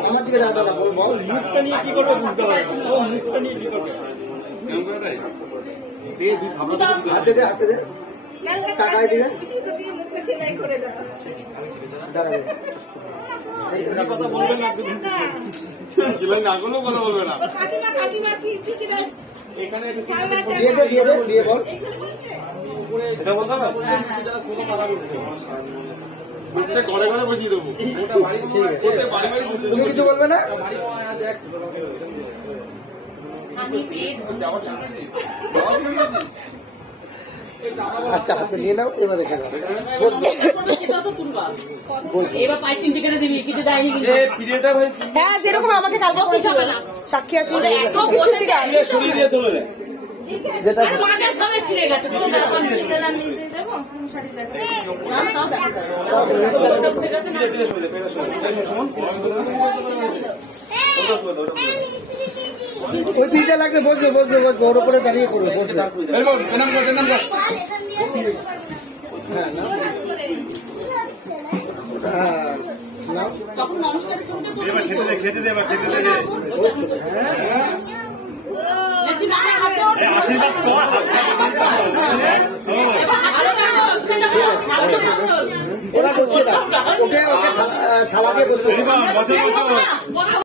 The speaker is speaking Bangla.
আমার দিকে যাওয়া না বল বল মুখটা নিয়ে কি করবে বুঝতে পারবে ও মুখটা নিয়ে কি করবে দে দুই খাবার হাতে দে টাকাই দিলে তো দিয়ে মুখটা সেলাই করে দাও দাঁড়াবে এই কথা বলবেন না সেলাই না কোনো কথা বলবে না কাকিমা কি দাও এখানে দিয়ে বল এটা বলতে হবে যারা সোলো টাকা করছে সুতরে ঘরে ঘরে বসিয়ে দেবো তুমি কিছু বলবে না আচ্ছা হাতে নিয়ে নাও এবারে হ্যাঁ যেরকম আমাকে কালকে সাক্ষী আছে যেটা ওই পিঠা লাগবে বসবে ওর উপরে দাঁড়িয়ে করবে বসবে খেতে দেবে ওরা বসছে না ওকে থালাকে বসে